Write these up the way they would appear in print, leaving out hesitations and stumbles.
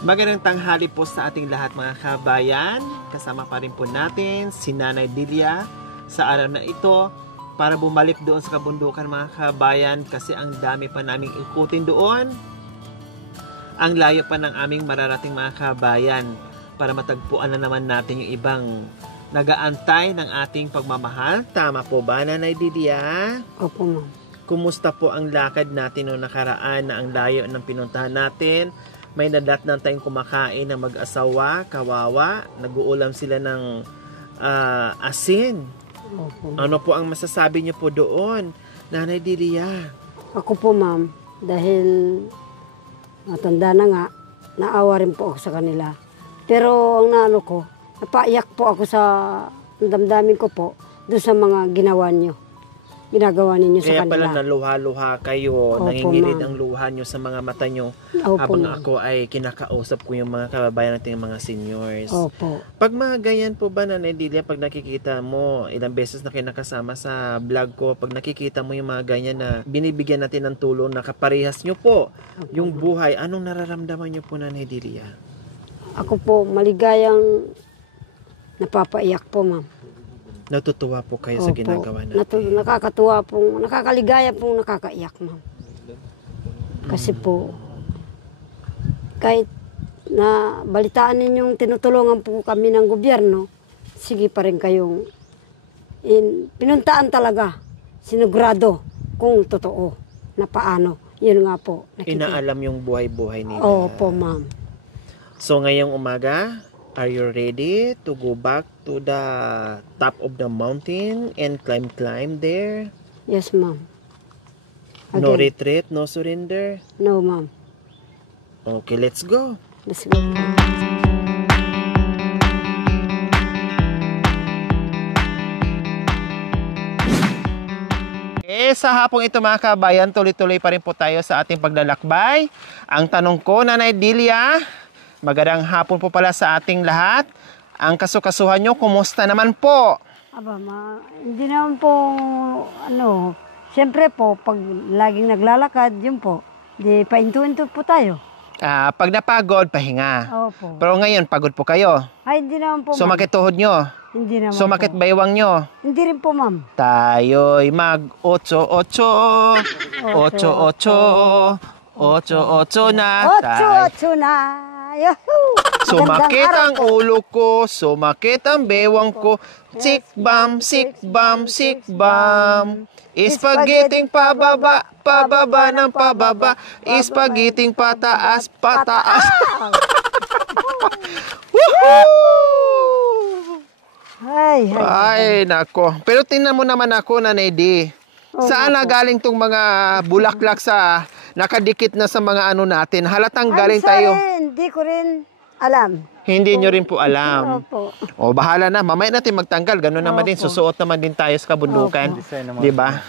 Magandang tanghali po sa ating lahat mga kabayan. Kasama pa rin po natin si Nanay Delia sa araw na ito para bumalik doon sa kabundukan mga kabayan kasi ang dami pa naming ikutin doon. Ang layo pa ng aming mararating mga kabayan para matagpuan na naman natin yung ibang nagaantay ng ating pagmamahal. Tama po ba, Nanay Delia? Opo, ma'am. Kumusta po ang lakad natin noong nakaraan na ang layo ng pinuntahan natin? May nadatnan tayong kumakain ng mag-asawa, kawawa. Nag-uulam sila ng asin. Opo. Ano po ang masasabi niyo po doon, Nanay Delia? Ako po, ma'am, dahil matanda na nga, naawa rin po ako sa kanila. Pero ang naano ko, napaiyak po ako sa damdamin ko po doon sa mga ginagawa ninyo sa Kaya kanila. pala naluha-luha kayo, Opo, nangingirid ma'am. ang luha nyo sa mga mata nyo Opo, habang ma'am. ako ay kinakausap ko yung mga kababayan natin, mga seniors. Opo. Pag Pag mga ganyan po ba, Nanay Delia, pag nakikita mo, ilang beses na kinakasama sa vlog ko, pag nakikita mo yung mga ganyan na binibigyan natin ng tulong na kaparehas nyo po, yung buhay, anong nararamdaman nyo po, Nanay Delia? ako po, maligayang napapaiyak po, ma'am. Natutuwa po kayo sa Opo. ginagawa natin. Nakakatuwa po, nakakaligaya po, nakakaiyak, ma'am. Kasi po, kahit na balitaan ninyong tinutulungan po kami ng gobyerno, sige pa rin kayong pinuntaan talaga, sinugurado kung totoo na paano. Yun nga po. Inaalam yung buhay-buhay nila. Opo, ma'am. So ngayong umaga, are you ready to go back to the top of the mountain and climb there? Yes, ma'am. No Again. retreat, no surrender? No, ma'am. Okay, let's go. Let's go. Sa hapong ito mga kabayan, tuloy-tuloy pa rin po tayo sa ating paglalakbay. Ang tanong ko, Nanay Delia, magandang hapon po pala sa ating lahat. Ang kasukasuhan nyo, kumusta naman po? Aba, hindi naman po, siyempre po, pag laging naglalakad, yun po, di painto-into po tayo. Pag napagod, pahinga. Opo. Pero ngayon, pagod po kayo. Ay, hindi naman po, ma'am. Sumakit tuhod nyo. Hindi naman Sumakit po. baywang nyo. Hindi rin po, ma'am. Tayo'y mag-8-8, 8-8, 8-8 na. Ocho na. Yahoo! Sumakit Magandang ang araw po. ulo ko, sumakit ang bewang ko. Sikbam, sikbam, sikbam. Ispagiting pababa, pababa ng pababa. Ispagiting pataas, pataas. Woohoo! Ay, nako. Pero tingnan mo naman ako, Nanay D. Saan na galing tong mga bulaklak sa nakadikit na sa mga ano natin? Halatang galing tayo. Hindi ko rin alam. Hindi nyo rin po alam. Opo. O, bahala na. Mamaya natin magtanggal. Ganun naman din. Opo. Susuot naman din tayo sa kabundukan. Di ba?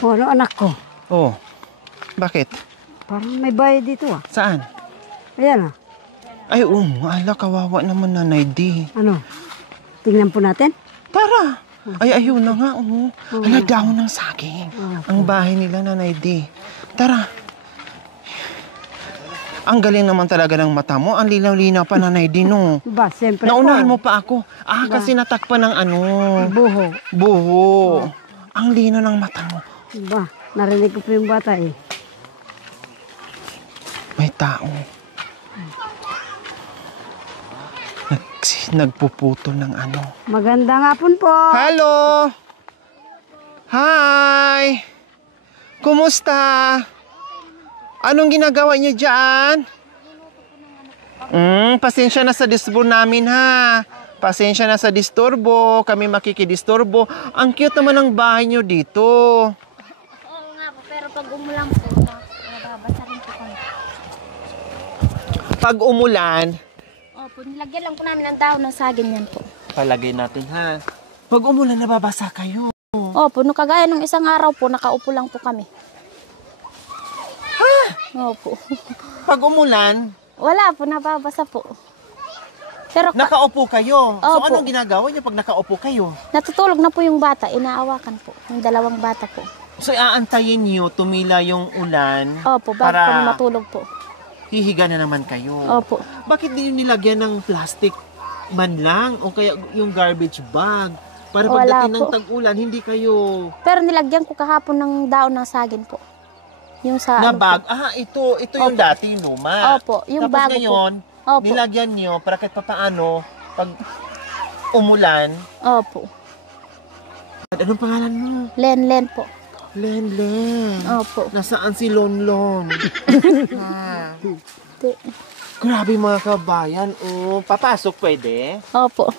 O, ano anak ko? Oh. Bakit? Parang may bayad dito ah. Saan? Ayan ah. Ay, ala, kawawa naman, Nanay D. Ano? Tingnan po natin. Tara. Ay, ayun na nga. Ala, dahon ng saging. Opo. Ang bahay nila, Nanay D. Tara. Ang galing naman talaga ng mata mo. Ang linaw-linaw pa, Nanay D, no? Ba, siyempre Naunahan po. mo pa ako. Kasi natakpan ng ano. Buho. Buho. Ang linaw ng mata mo. Ba, narinig ko po yung bata eh. May tao. Nagpuputol ng ano. Magandang hapon po. Hello! Hi! Kumusta? Anong ginagawa niyo dyan? Pasensya na sa disturbo namin ha. Pasensya na sa disturbo. Kami makikidisturbo. Ang cute naman ng bahay niyo dito. Oo nga po, pero pag umulan po, nababasa rin po kami. Pag umulan, Opo, nilagyan lang po namin ng dahon ng saging yan po. palagay natin ha. Pag umulan, nababasa kayo. Opo, nung kagaya nung isang araw po, nakaupo lang po kami. Ha? Opo. Pag umulan, Wala po, nababasa po. Pero nakaupo kayo. So Opo. anong ginagawa niyo pag nakaupo kayo? natutulog na po yung bata, inaawakan po. Yung dalawang bata po. So, aantayin nyo, tumila yung ulan Opo, bago para kami matulog po. hihiga na naman kayo. Opo. Bakit di nyo nilagyan ng plastic man lang o kaya yung garbage bag? Para Wala pagdating ng po. tag-ulan, hindi kayo Pero nilagyan ko kahapon ng daon ng saging po. Yung sa na ano bag. po. Ito yung Opo. dati, yung luma. Opo, yung Tapos bago ngayon, po. Opo. nilagyan nyo para kahit papaano, pag umulan, Opo. anong pangalan mo? Len po. Len. Opo. Nasaan si Lonlon? Ha? Di- Grabe mga kabayan. Oh, papasok pwede? Opo.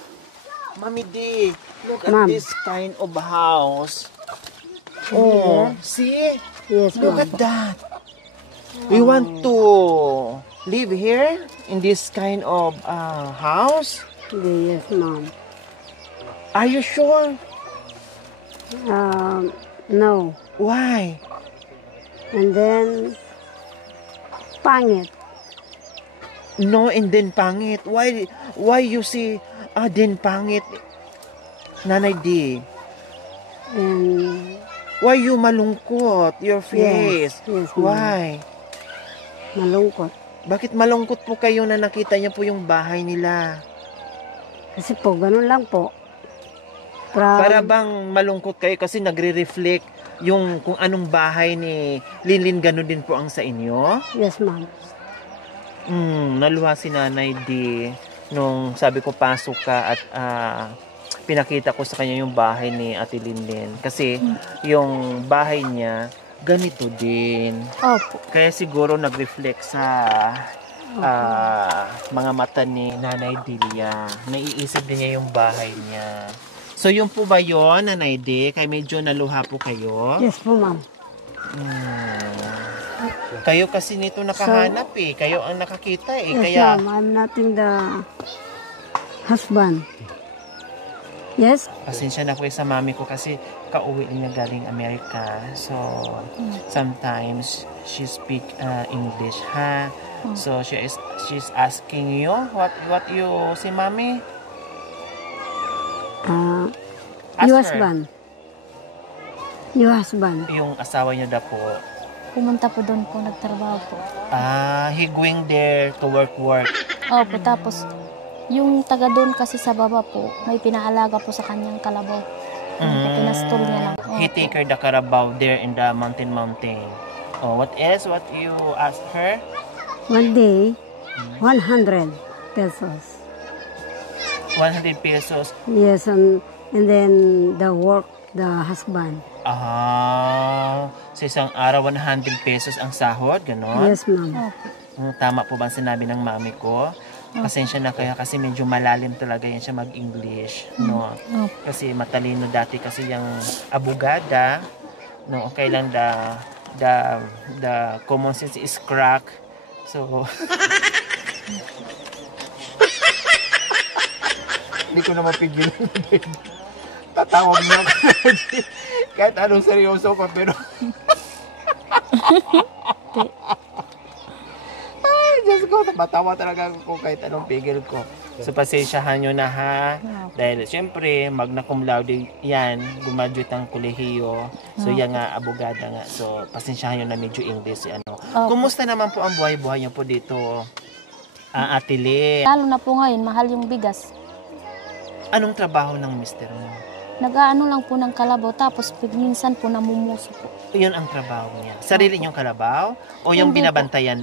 Mami D, look at Ma'am. this kind of house. Oh, see? Yes, Look ma'am. at that. We want to live here in this kind of house. Yes, ma'am. Are you sure? No. Why? And then, pangit. No, and then pangit. Why you see then pangit? Nanay D. And, Why you malungkot? Your face. yes, ma'am. Why? Malungkot. Bakit malungkot po kayo na nakita niya po yung bahay nila? Kasi po, ganun lang po. Para bang malungkot kayo kasi nagre-reflect yung kung anong bahay ni Linlin, ganun din po ang sa inyo? Yes, ma'am. Naluha si Nanay D nung sabi ko pasok ka at pinakita ko sa kanya yung bahay ni Ate Linlin. Kasi yung bahay niya, ganito din. Opo. Kaya siguro nag-reflect sa mga mata ni Nanay Delia. Naiisip din niya yung bahay niya. So, yun po ba yun, Nanay D? Kaya medyo naluha po kayo? Yes po, ma'am. Kayo kasi nito nakahanap Kayo ang nakakita Yes, Kaya, ma'am. I'm nothing the husband. Yes? pasensya na po sa mami ko kasi kauwi niya galing Amerika. So, sometimes she speak English, ha? So, she's asking you, what you si mami? Ask Your her. husband. Your husband. Yung asawa niyo da po. Pumunta po doon po, nagtrabaho po. He going there to work. Opo, tapos yung taga doon kasi sa baba po, may pinaalaga po sa kanyang kalabaw. Pinastol niya lang. He Opo. take her the Carabao there in the mountain. Oh, what else? What you ask her? One day, 100 pesos. 100 pesos. Yes, and then the work, the husband. Sa isang araw, 100 pesos ang sahod, gano'n? Yes, ma'am. Opo. Tama po ba ang sinabi ng mami ko? Pasensya na kaya kasi medyo malalim talaga yan siya mag-English, no? Opo. Kasi matalino dati kasi yung abogada, no? Okay lang the common sense is crack. So, hindi ko na mapigilan. Tatawag na ako. Kahit anong seryoso pa, pero ay, Diyos ko, matawa talaga ako kahit anong pigil ko. So, pasensyahan nyo na ha. Dahil, syempre, magna cum laude yan, gumaduate ang kolehiyo. So, yan nga, abogada nga. So, pasensyahan nyo na medyo English. Kumusta naman po ang buhay-buhay nyo po dito, Ate Lynn? Lalo na po ngayon, mahal yung bigas. Anong trabaho ng mister mo? Nag-aano lang po ng kalabaw, tapos minsan po namumuso po. Yun ang trabaho niya. Sarili niyong kalabaw? O yung Hindi po. pinababantayan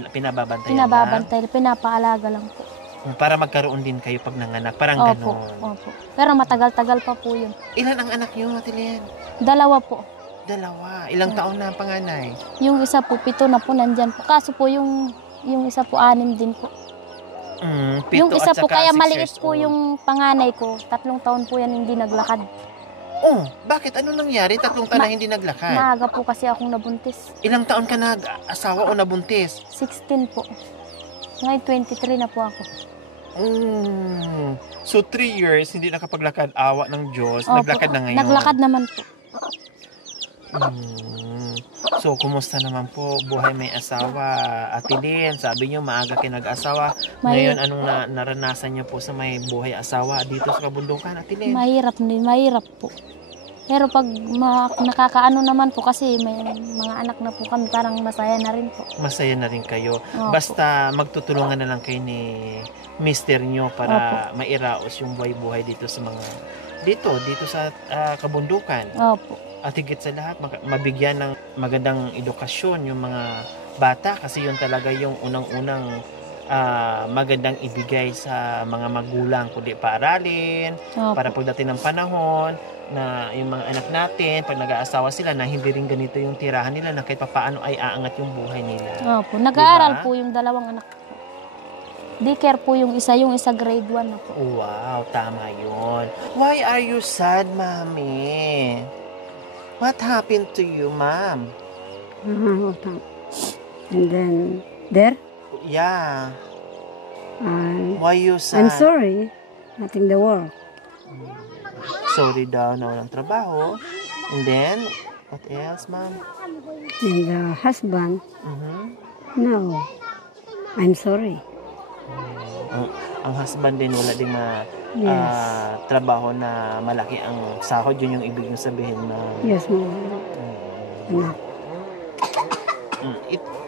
Pinababantay, pinapaalaga lang po. lang? Para magkaroon din kayo pag nanganak. Parang Opo, ganon. opo. Pero matagal-tagal pa po yun. Ilan ang anak niyo, Ate Lynn? 2 po. 2. Ilang taon na ang panganay? Yung isa po, 7 na po nandyan po. Kaso po yung isa po 6 din po. 7 Yung isa at po, saka kaya 6 maliit years po old. yung panganay ko. 3 taon po yan hindi naglakad. Oh, bakit? Ano nangyari? 3 taon na hindi naglakad. Maaga po kasi akong nabuntis. Ilang taon ka nag-asawa o nabuntis? 16 po. Ngayon 23 na po ako. So 3 years hindi nakapaglakad, awa ng Diyos. Opo. Naglakad na ngayon. Naglakad naman po. So, kumusta naman po? Buhay may asawa. Ate Lynn, sabi niyo maaga kayo nag-asawa. Ngayon, anong naranasan niyo po sa may buhay asawa dito sa kabundukan, Ate Lynn? Mahirap po. Pero pag nakakaano naman po kasi may mga anak na po kami, parang masaya na rin po. Masaya na rin kayo. Opo. Basta magtutulungan na lang kayo ni mister nyo para mairaos yung buhay-buhay dito sa mga dito sa kabundukan. Opo. At higit sa lahat, mabigyan ng magandang edukasyon yung mga bata kasi yun talaga yung unang-unang magandang ibigay sa mga magulang, kundi paaralin, Opo. para pagdating ng panahon na yung mga anak natin, pag nag-aasawa sila, na hindi rin ganito yung tirahan nila, na kahit paano ay aangat yung buhay nila. Opo. Nag-aaral Diba? po yung dalawang anak ko. Daycare po yung isa grade 1 na po. Wow, tama yun. Why are you sad, Mami? What happened to you, Ma'am? And then, there, Yeah, I'm why you sad? sorry, nothing the work. Sorry daw na walang trabaho. And then, what else, Ma'am? And the husband, Mhm. no, I'm sorry. Ang husband din wala ding Yes. trabaho na malaki ang sahod, yun yung ibig nyo sabihin na Yes, ma'am. No.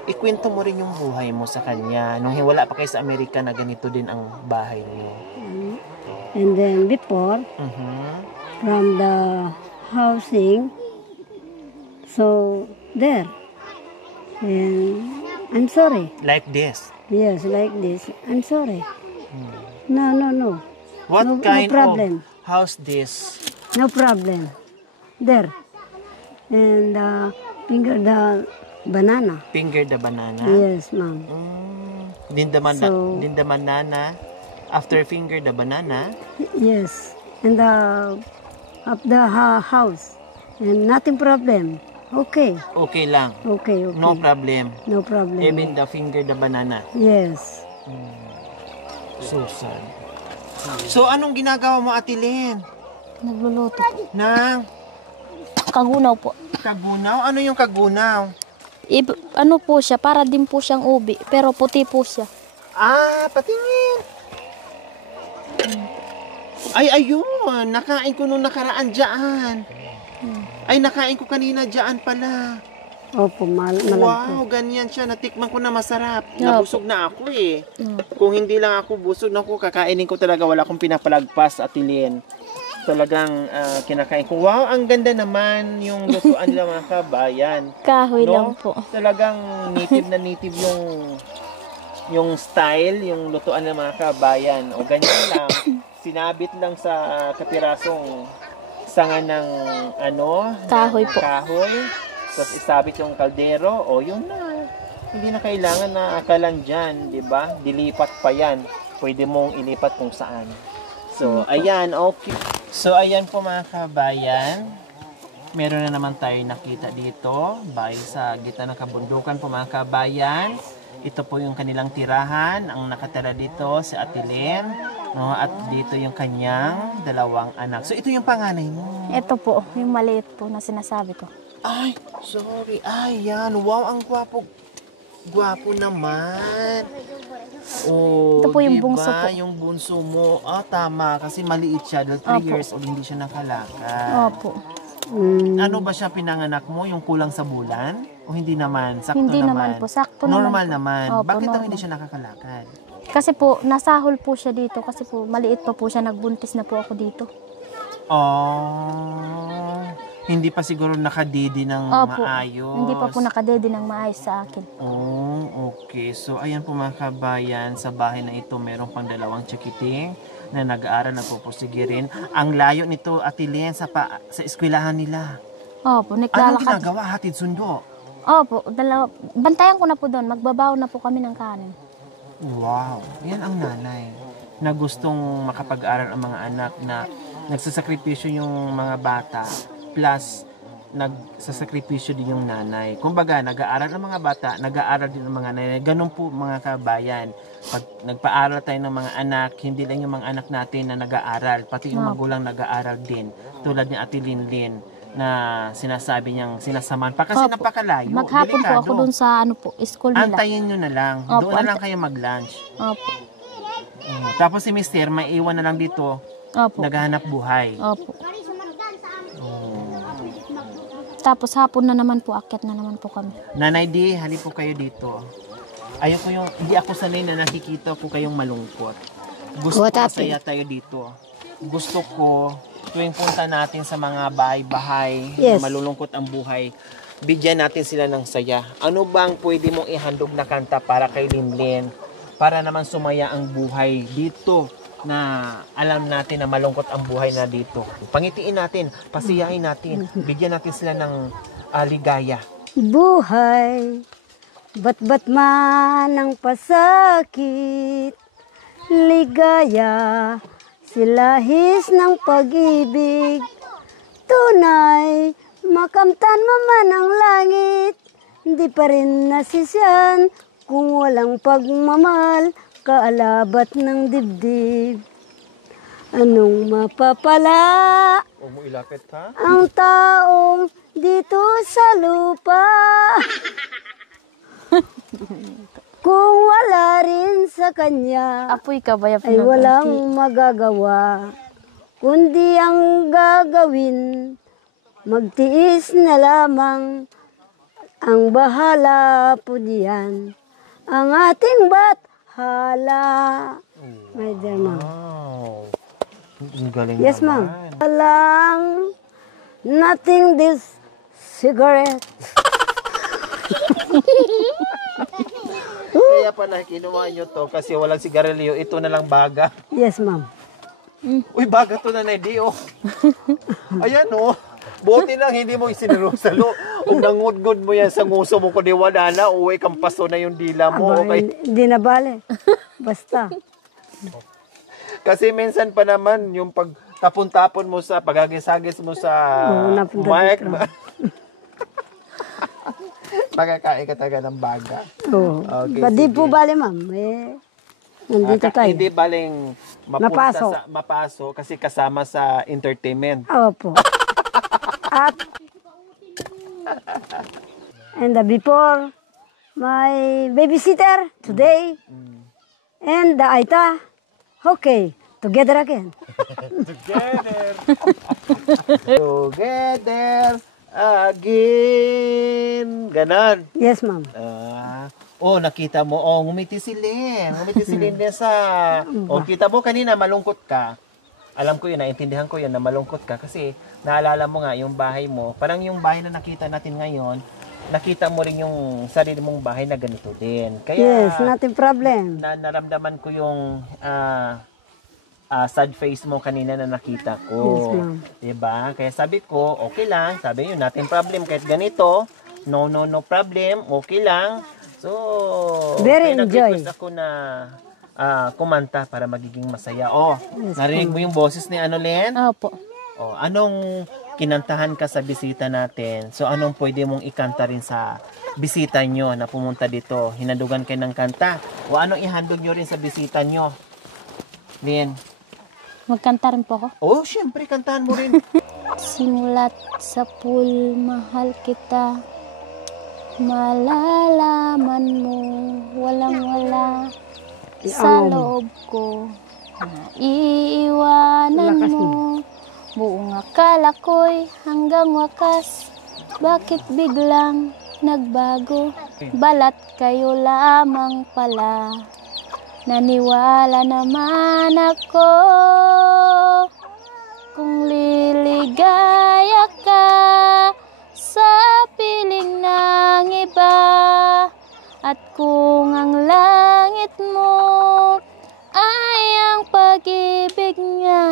ikwento mo rin yung buhay mo sa kanya nung wala pa kayo sa Amerika na ganito din ang bahay niyo. And then before, Mhm. from the housing, so there. And I'm sorry. Like this. Yes, like this. I'm sorry. No. What No kind problem. of house this? No problem. There. And finger the banana. Finger the banana? Yes, ma'am. Din So- the banana. After finger the banana, Yes. And the of the house. And nothing problem. Okay. okay lang. Okay. No problem. No problem. Even the finger the banana. Yes. Susan. So, anong ginagawa mo, Ate Lynn? Nagluluto po. Nang Kagunaw po. kagunaw? Ano yung kagunaw? Ano po siya, para din po siyang ubi, pero puti po siya. Patingin. Ay, ayun. Nakain ko nung nakaraan dyan. Ay, nakain ko kanina dyan pala. Opo, malagpo. Wow, ganyan siya. Natikman ko na masarap. Yeah. Nabusog na ako eh. Kung hindi lang ako busog na ako, kakainin ko talaga. Wala akong pinapalagpas, Ate Lynn. Talagang kinakain ko. Wow, ang ganda naman yung lutuan nila mga kabayan. Kahoy No? lang po. Talagang native na native yung style, yung lutuan ng mga kabayan. O ganyan lang. Sinabit lang sa kapirasong sanga ng Kahoy po. kahoy. Tapos isabit yung kaldero. O yun na. Hindi na kailangan na akalan dyan, di ba? Dilipat pa yan. Pwede mong ilipat kung saan. So, ayan, okay. So, ayan po mga kabayan. Meron na naman tayo nakita dito. Bahay sa gitna ng kabundukan po mga kabayan. Ito po yung kanilang tirahan. Ang nakatira dito si Ate Lynn. No? At dito yung kanyang dalawang anak. So, ito yung panganay mo. Ito po, yung maliit po na sinasabi ko. Ay, sorry. Ayan. Wow, ang gwapo. Gwapo naman. Oh, Ito po yung diba? bunso po. Yung bunso mo. Tama. Kasi maliit siya. Dahil 3 Opo. years old, hindi siya nakalakad. Opo. Ano ba siya pinanganak mo? Yung kulang sa bulan? O hindi naman? Sakto Hindi naman? naman po, sakto Normal naman naman. po. Opo, Bakit daw normal. hindi siya nakakalakad? Kasi po, nasahol po siya dito. Kasi po, maliit pa po siya. Nagbuntis na po ako dito. Hindi pa siguro nakadidi ng Opo. maayos. Hindi pa po nakadede ng maayos sa akin. Okay. So, ayan po mga kabayan, sa bahay na ito, meron pang dalawang chikiting na nag-aaral, nagpupusigi rin. Ang layo nito, Ate Lynn, sa eskwelahan nila. Opo, Anong naglalakad. ginagawa? Hatid sundo? Opo, bantayan ko na po doon. Magbabaw na po kami ng kanin. Wow, yan ang nanay na gustong makapag-aral ang mga anak, na nagsasakripisyo yung mga bata plus nagsasakripisyo din yung nanay. Kumbaga, nag-aaral ang mga bata, nag-aaral din ang mga nanay. Ganun po mga kabayan. Pag nagpa-aral tayo ng mga anak, hindi lang yung mga anak natin na nag-aaral, pati yung magulang nag-aaral din. Tulad ni Ate Linlin na sinasabi niyang sinasamahan pa kasi Opo. napakalayo. Maghapon po Delikado. ako doon sa school nila. Antayin nyo na lang. Opo, Doon na lang kayo mag-lunch. Opo. Tapos si Mister, may iwan na lang dito, Opo. naghahanap buhay. Opo. Tapos hapon na naman po, akyat na naman po kami. Nanay Di, halip po kayo dito. Ayoko yung, hindi ako sanay na nakikita ko kayong malungkot. Gusto ko masaya tayo dito. Gusto ko, tuwing punta natin sa mga bahay-bahay, Yes. na malulungkot ang buhay, bigyan natin sila ng saya. Ano bang pwede mong ihandog na kanta para kay Linlin? Para naman sumaya ang buhay dito na alam natin na malungkot ang buhay na dito. Pangitiin natin, pasiyahin natin, bigyan natin sila ng ligaya. Buhay, ba't man ang pasakit, ligaya, silahis ng pag-ibig, tunay, makamtan mo man ang langit, hindi pa rin nasisyan kung walang pagmamahal, kaalabat ng dibdib. Anong mapapala Huwag mo ilapit, ha? ang taong dito sa lupa kung wala rin sa kanya Apoy ka ba? ay walang magagawa kundi ang gagawin magtiis na lamang ang bahala po diyan ang ating bathala. My dear ma'am. Wow. Ang galing Yes, naman. ma'am. Walang nothing this cigarette. Kaya pa na kinuha nyo to kasi walang sigarilyo. Ito na lang baga. Yes, ma'am. Uy, baga to na Nedi, oh. Ayan, oh. Buti lang hindi mo isinirusalo. Kung nangudgod mo yan sa nguso mo ko di wala na, uwi kang paso na yung dila mo. Aba, Okay? hindi na bale. Basta. Kasi minsan pa naman yung pagtapon-tapon mo sa pagagis-agis mo sa Oo, napunta mic. dito. Magkakain ka talaga ng baga. Oo. Okay, Di sige. po bale, ma'am. Nandito tayo. Hindi baling mapunta Mapaso. sa mapaso kasi kasama sa entertainment. Opo. At and before my babysitter today and the Aita, okay, together again. Together again. Ganon. Yes, ma'am. Nakita mo. Ngumiti si Lynn. Ngumiti si Lynn din sa... kita mo kanina, malungkot ka. Alam ko yun, naintindihan ko yun na malungkot ka kasi naalala mo nga yung bahay mo. Parang yung bahay na nakita natin ngayon, nakita mo rin yung sarili mong bahay na ganito din. Kaya, Yes, nothing problem. naramdaman ko yung sad face mo kanina na nakita ko. Yes, ma'am. Diba? Kaya sabi ko, okay lang. Sabi yun, natin problem kahit ganito. No problem. Okay lang. So, Very kaya enjoy. nag-request ako na kumanta para magiging masaya. Yes, Narinig mo yung boses ni Len? Opo. Anong kinantahan ka sa bisita natin? So, anong pwede mong ikanta rin sa bisita nyo na pumunta dito? Hinadugan kayo ng kanta? O anong ihandog nyo rin sa bisita nyo? Lynn? Magkanta rin po ako. Syempre, kantahan mo rin. Simulat sa pool, mahal kita. Malalaman mo, walang-wala sa loob ko. Naiiwanan mo, buong akala ko'y hanggang wakas. Bakit biglang nagbago? Balat kayo lamang pala. Naniwala naman ako kung liligaya ka sa piling ng iba. At kung ang langit mo ay ang pag-ibig niya,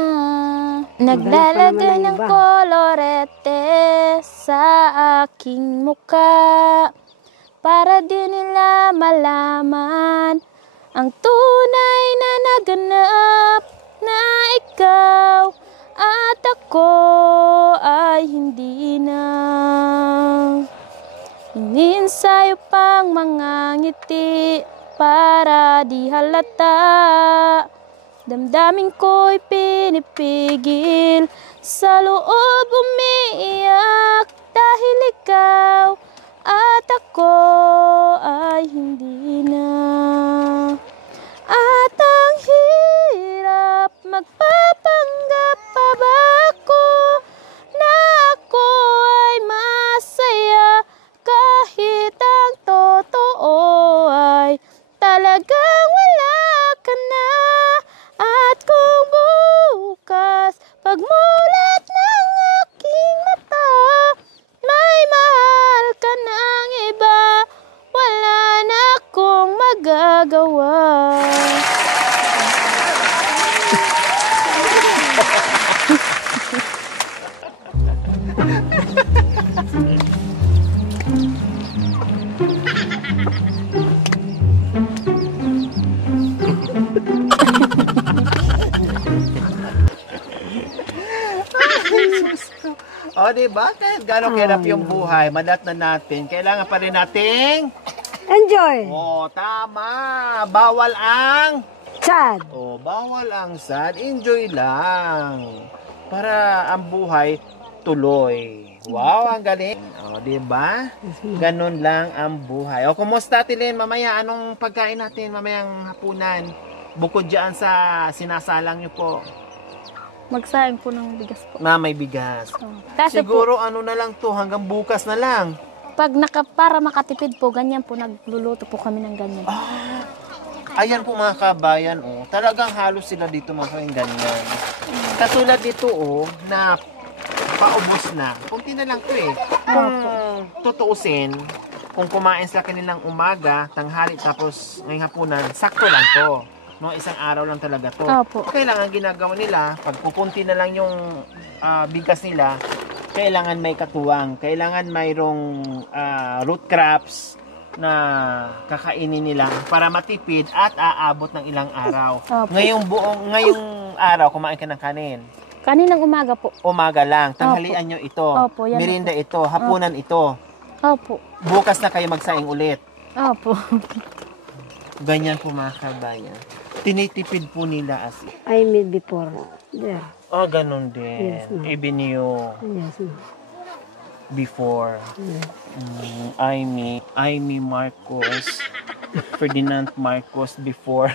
naglalagay ng kolorete sa aking muka para di nila malaman ang tunay na naganap na ikaw at ako ay hindi na. Ininsayo pang mga ngiti para di halata. Damdamin ko'y pinipigil, sa loob umiiyak dahil ikaw at ako ay hindi na. At ang hirap, magpapanggap pa ba ako na ako ay mas talagang wala ka na. At kung bukas pagmulat ng aking mata, may mahal ka ng iba, wala na akong magagawa. O, diba? Kahit gano'ng hirap yung buhay, madat na natin. Kailangan pa rin nating... Enjoy! O, tama! Bawal ang... Sad! O, bawal ang sad. Enjoy lang. Para ang buhay tuloy. Wow, ang galing. O, diba? Ganun lang ang buhay. O, kumusta, Tilin? Mamaya, anong pagkain natin? Mamayang hapunan. Bukod dyan sa sinasalang nyo po. Magsaing po ng bigas po. Na may bigas. Kasi Siguro ano na lang to, hanggang bukas na lang. po, para makatipid po, ganyan po, nagluluto po kami ng ganyan. Ayan po mga kabayan, oh. Talagang halos sila dito mga ganyan. Katulad dito, oh, na paubos na. Kunti na lang to eh. Kung tutuusin, kung kumain sila kanilang umaga, tanghali, tapos ngayong hapunan, sakto lang to. No, isang araw lang talaga to. Opo. Kailangan ginagawa nila, pag pupunti na lang yung bigas nila, kailangan may katuwang, kailangan mayroong root crops na kakainin nila para matipid at aabot ng ilang araw. Opo. Ngayong araw, kumain ka ng kanin. Kaninang umaga po. Umaga lang, tanghalian nyo ito. Opo, yan Merienda ito, hapunan ito. Opo. Bukas na kayo magsaing ulit. Opo. Ganyan po mga kabayan. Tinitipid po nila as I made before. There. oh, ganun din. Yes, ma'am. Even you Yes, ma'am. before. Yes. Amy Marcos. Ferdinand Marcos before.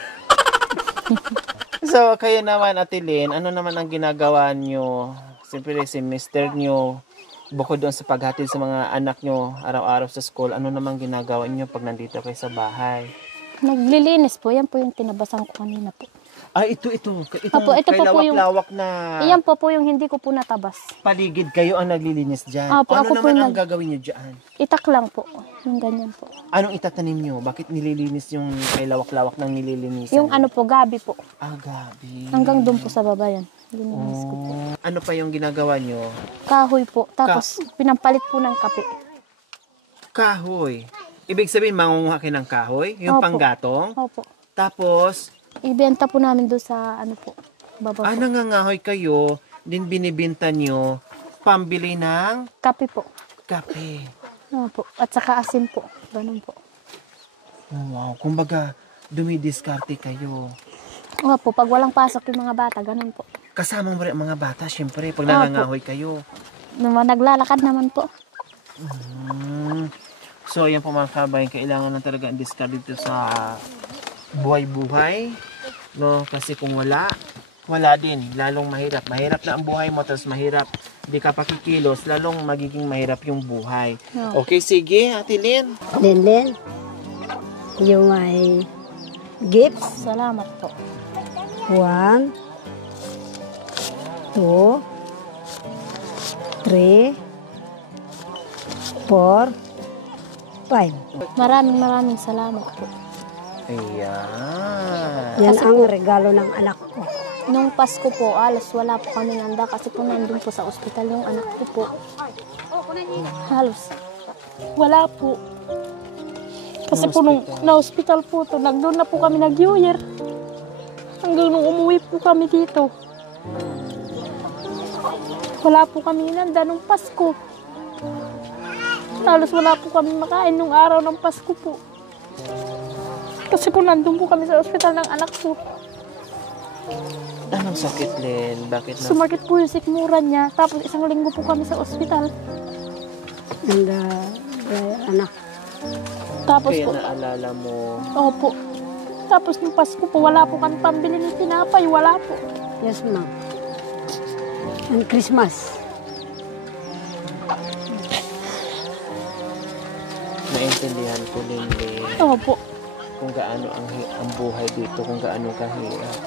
So, kayo naman, Ate Lynn, ano naman ang ginagawa nyo? Siyempre, si Mr. nyo, bukod doon sa paghatid sa mga anak nyo araw-araw sa school, ano naman ginagawa nyo pag nandito kayo sa bahay? Naglilinis po. Yan po yung tinabasan ko kanina po. Ay, ito. Itong Opo, ito kay po yung- lawak-lawak na Iyan po yung hindi ko po natabas. paligid kayo ang naglilinis dyan. Opo, Ano ako po naman yung ang gagawin nyo dyan? Itak lang po. Yung ganyan po. Anong itatanim nyo? Bakit nililinis yung kay lawak-lawak ng nililinis? Yung ano po, gabi po. Gabi. Hanggang doon po sa baba yan. Lininis ko po. Ano pa yung ginagawa nyo? Kahoy po. Tapos pinampalit po ng kape. Kahoy. Ibig sabihin, mangunguha kayo ng kahoy? Yung Opo. panggatong? Opo. Tapos, Ibenta po namin doon sa ano po. Baba po. nangangahoy kayo, din binibinta nyo, pambili ng Kape po. kape. Opo. At saka asin po. Ganun po. Oh, wow. Kumbaga, dumidiskarte kayo. Opo. Pag walang pasok yung mga bata, ganun po. Kasama mo rin ang mga bata, syempre, pag Opo. nangangahoy kayo. Naglalakad naman po. So, ayan po mga kabayan, kailangan na talaga ang discard dito sa buhay-buhay. No? Kasi kung wala din. Lalong mahirap. Mahirap na ang buhay mo, tapos mahirap. Di ka pakikilos, lalong magiging mahirap yung buhay. No. Okay, sige, Ate Lynn. Then, yung may gifts. Salamat po. 1, 2, 3, 4, 5. Maraming salamat po. Ayan. Yan ang regalo ng anak ko. Nung Pasko po, alas wala po kami handa kasi po nandun po sa ospital yung anak ko po. Halos wala po. Kasi po nung na-hospital po to, nagdoon na po kami nag-New Year. Hanggang nung umuwi po kami dito. Wala po kami hinanda nung Pasko. Halos wala po kami makain nung araw ng Pasko po. Kasi po nandun po kami sa ospital ng anak ko. Anong sakit, Lynn? Bakit na? Sumakit po yung sikmuran niya. Tapos isang linggo po kami sa ospital. And anak. Tapos Kaya po, naalala mo. opo. Tapos nung Pasko po, wala po kami pambili ng tinapay. Wala po. Yes, ma'am. And Christmas. Naintindihan ko, Lynn. Opo. kung gaano ang buhay dito, kung gaano kahirap.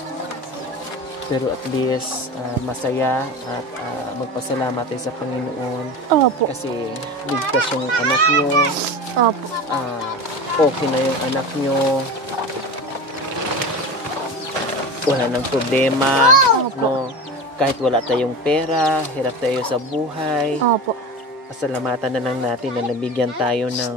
Pero at least masaya at magpasalamat tayo sa Panginoon. Opo. Kasi ligtas yung anak nyo. Opo. Okay na yung anak nyo. Wala nang problema. No? Kahit wala tayong pera, hirap tayo sa buhay. Opo. Pasalamatan na lang natin na nabigyan tayo ng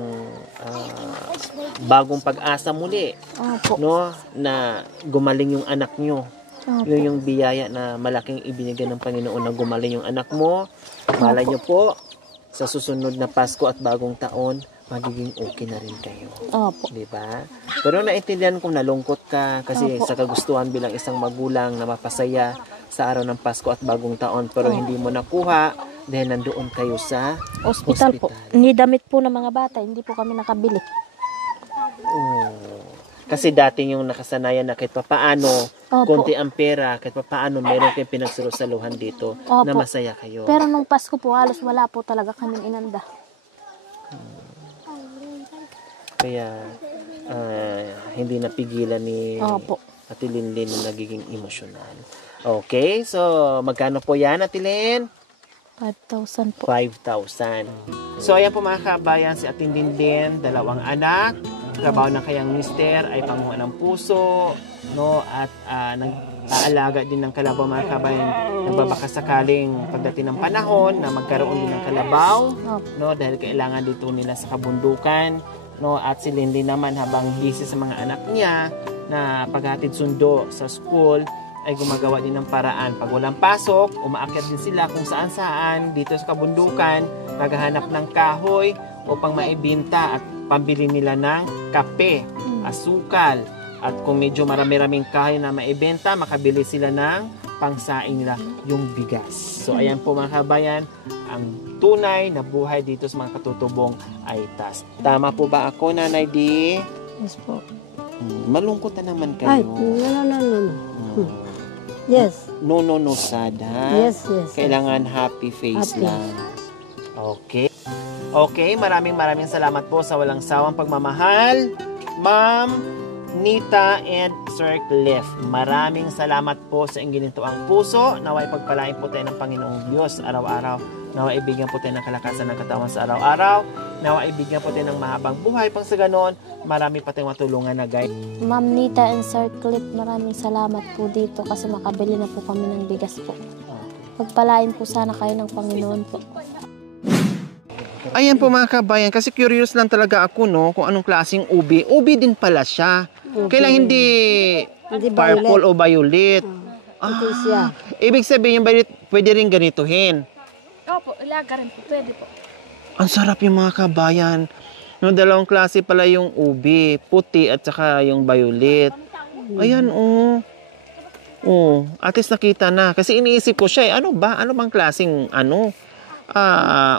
bagong pag-asa muli. Opo. No? Na gumaling yung anak nyo. Opo. Yun yung biyaya na malaking ibinigay ng Panginoon na gumaling yung anak mo. Malay nyo po, sa susunod na Pasko at bagong taon, magiging okay na rin kayo. Opo. Diba? Pero naintindihan kong nalungkot ka kasi Opo. sa kagustuhan bilang isang magulang na mapasaya sa araw ng Pasko at bagong taon pero hindi mo nakuha dahil nandoon kayo sa Hospital po. Ni damit po ng mga bata, hindi po kami nakabili. Oh. Kasi dati yung nakasanayan na kahit papaano, konti ang pera, kahit papaano meron kayong pinagsalusaluhan dito na masaya kayo. Pero nung Pasko po, halos wala po talaga kaming inanda. Kaya hindi napigilan ni Opo. Ate Linlin na nagiging emosyonal. Okay, so magkano po yan, Ate Lin? 5,000 po. 5,000. So ayan po mga kabayan, si Ate Linlin, 2 anak, trabaho ng kayang mister ay panguha ng puso, no, at nag-aalaga din ng kalabaw mga kabayan. Nagbabaka sakaling pagdating ng panahon na magkaroon din ng kalabaw, no, dahil kailangan dito nila sa kabundukan, no, at si Linlin naman habang busy sa mga anak niya na paghatid sundo sa school ay gumagawa din ng paraan. Pag walang pasok, umaakyat din sila kung saan-saan dito sa kabundukan, maghahanap ng kahoy upang maibinta at pambili nila ng kape, asukal, at kung medyo marami-raming kahoy na maibenta, makabili sila ng pangsaing nila, yung bigas. So ayan po mga kabayan, ang tunay na buhay dito sa mga katutubong ay tas. Tama po ba ako, Nanay Di? Yes po. Malungkot na naman Ay, kayo. no. Yes. No, sad, ha? Yes. Kailangan happy face Happy. lang. Okay. Okay, maraming salamat po sa walang sawang pagmamahal, Ma'am Nita and Sir Cliff. Maraming salamat po sa inyong ginituang puso. Naway pagpalain po tayo ng Panginoong Diyos araw-araw. Naway ibigyan po tayo ng kalakasan ng katawan sa araw-araw. Naway ibigyan po tayo ng mahabang buhay. Pang sa ganon, marami pa tayong matulungan na guide. Ma'am Nita and Sir Clip, maraming salamat po dito kasi makabili na po kami ng bigas po. Pagpalain po sana kayo ng Panginoon po. Ayan po mga kabayan, kasi curious lang talaga ako, no, kung anong klaseng ubi. Ubi din pala siya. Kailan hindi purple o violet. Ito siya. Ibig sabihin yung violet, pwede rin ganituhin. Opo, ilaga rin po. Pwede po. Ang sarap yung mga kabayan. No, 2 klase pala yung ubi, puti at saka yung violet. Ayan, at least nakita na. Kasi iniisip ko siya, ano bang klaseng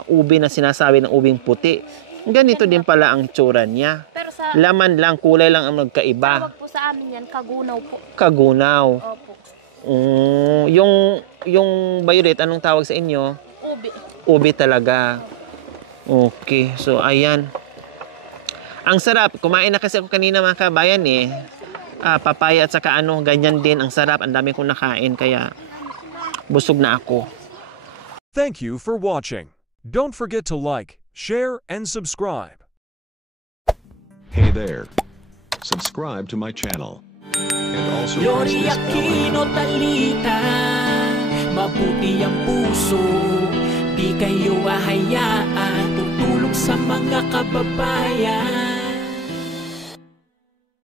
ubi na sinasabi ng ubing puti. Ganito din pala ang tsura niya. Pero sa Laman lang, kulay lang ang magkaiba. tawag po sa amin yan, kagunaw po. Kagunaw. Opo. Yung violet, anong tawag sa inyo? Ubi. Ubi talaga. Okay, so ayan. Ang sarap. Kumain na kasi ako kanina mga kabayan papaya at saka ganyan din. Ang sarap. Ang dami kong nakain kaya busog na ako. Thank you for watching. Don't forget to like, share, and subscribe. Hey there. Subscribe to my channel. And also press Yori this bell Aquino icon. Talita, mabuti ang puso, di kayo hahayaan, tutulong sa mga kababayan.